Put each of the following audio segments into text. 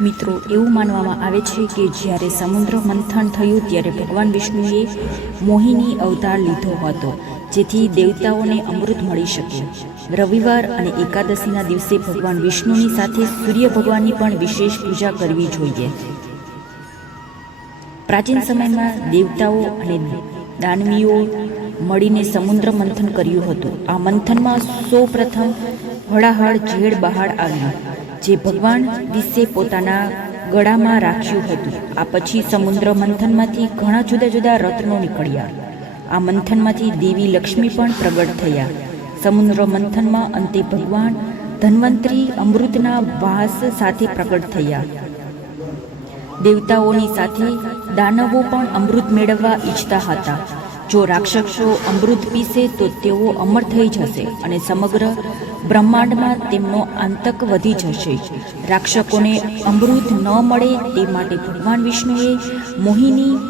મિત્રો, એવું માનવામાં આવે છે કે જ્યારે સમુદ્ર મંથન થયું ત્યારે ભગવાન વિષ્ણુએ મોહિની અવતાર લીધો હતો, જેથી દેવતાઓને અમૃત મળી શકે. રવિવાર અને એકાદશીના દિવસે ભગવાન વિષ્ણુની સાથે સૂર્ય ભગવાનની પણ વિશેષ પૂજા કરવી જોઈએ. પ્રાચીન સમયમાં દેવતાઓ અને દાનવીઓ મળીને સમુદ્ર મંથન કર્યું હતું. આ મંથનમાં સૌ પ્રથમ હળાહળ ઝેડ બહાર આવ્યું, જે ભગવાન વિશે પોતાના ગળામાં રાખ્યું હતું. આ પછી સમુદ્ર મંથનમાંથી ઘણા જુદા જુદા રત્નો નીકળ્યા. આ મંથનમાંથી દેવી લક્ષ્મી પણ પ્રગટ થયા. સમુદ્ર મંથનમાં અંતે ભગવાન ધન્વંતરી અમૃતના વાસ સાથે પ્રગટ થયા. દેવતાઓની સાથે દાનવો પણ અમૃત મેળવવા ઈચ્છતા હતા. જો રાક્ષસો અમૃત પીશે તો તેઓ અમર થઈ જશે અને સમગ્ર બ્રહ્માંડમાં તેમનો આતંક વધી જશે. રાક્ષસોને અમૃત ન મળે તે માટે ભગવાન વિષ્ણુએ મોહિની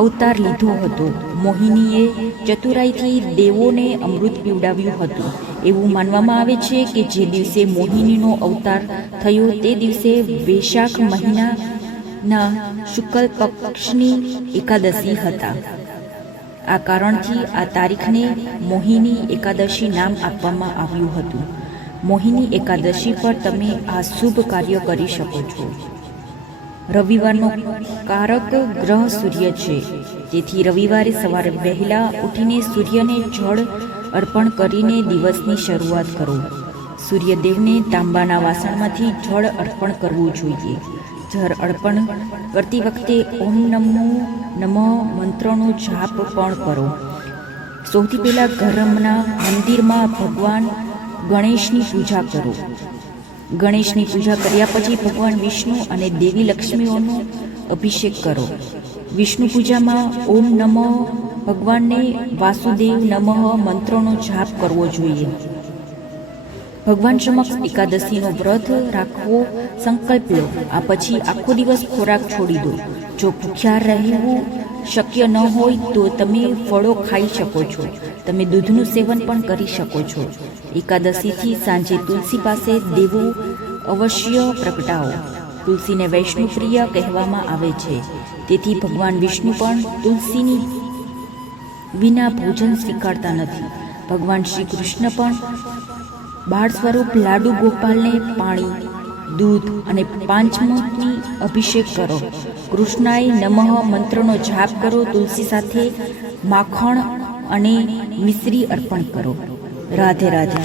અવતાર લીધો હતો. મોહિનીએ ચતુરાઈથી દેવોને અમૃત પીવડાવ્યું હતું. એવું માનવામાં આવે છે કે જે દિવસે મોહિનીનો અવતાર થયો તે દિવસે વૈશાખ મહિનાના શુક્લ પક્ષની એકાદશી હતા. આ કારણથી આ તારીખને મોહિની એકાદશી નામ આપવામાં આવ્યું હતું. મોહિની એકાદશી પર તમે આ શુભ કાર્ય કરી શકો છો. રવિવારનો કારક ગ્રહ સૂર્ય છે, તેથી રવિવારે સવારે વહેલા ઉઠીને સૂર્યને જળ અર્પણ કરીને દિવસની શરૂઆત કરો. સૂર્યદેવને તાંબાના વાસણમાંથી જળ અર્પણ કરવું જોઈએ. જળ અર્પણ કરતી વખતે ઓમ નમો નમઃ મંત્રનો જાપ પણ કરો. સૌથી પહેલાં ઘરના મંદિરમાં ભગવાન ગણેશની પૂજા કરો. ગણેશની પૂજા કર્યા પછી ભગવાન વિષ્ણુ અને દેવી લક્ષ્મીઓનો અભિષેક કરો. વિષ્ણુ પૂજામાં ઓમ નમઃ ભગવાનને વાસુદેવ નમઃ મંત્રોનો જાપ કરવો જોઈએ. ભગવાન સમક્ષ એકાદશીનો વ્રત રાખવો સંકલ્પ લો. આ પછી આખો દિવસ ખોરાક છોડી દો. જો ભૂખ્યા રહેવું શક્ય ન હોય તો તમે ફળો ખાઈ શકો છો. તમે દૂધનું સેવન પણ કરી શકો છો. એકાદશીથી સાંજે તુલસી પાસે દેવો અવશ્ય પ્રગટાવો. તુલસીને વૈષ્ણુ પ્રિય કહેવામાં આવે છે, તેથી ભગવાન વિષ્ણુ પણ તુલસીની વિના ભોજન સ્વીકારતા નથી. ભગવાન શ્રી કૃષ્ણ પણ બાળ સ્વરૂપ લાડુ ગોપાલને પાણી, દૂધ અને પાંચમૃતની અભિષેક કરો. કૃષ્ણાય નમઃ મંત્રનો જાપ કરો. તુલસી સાથે માખણ અને મિશ્રી અર્પણ કરો. રાધે રાધે.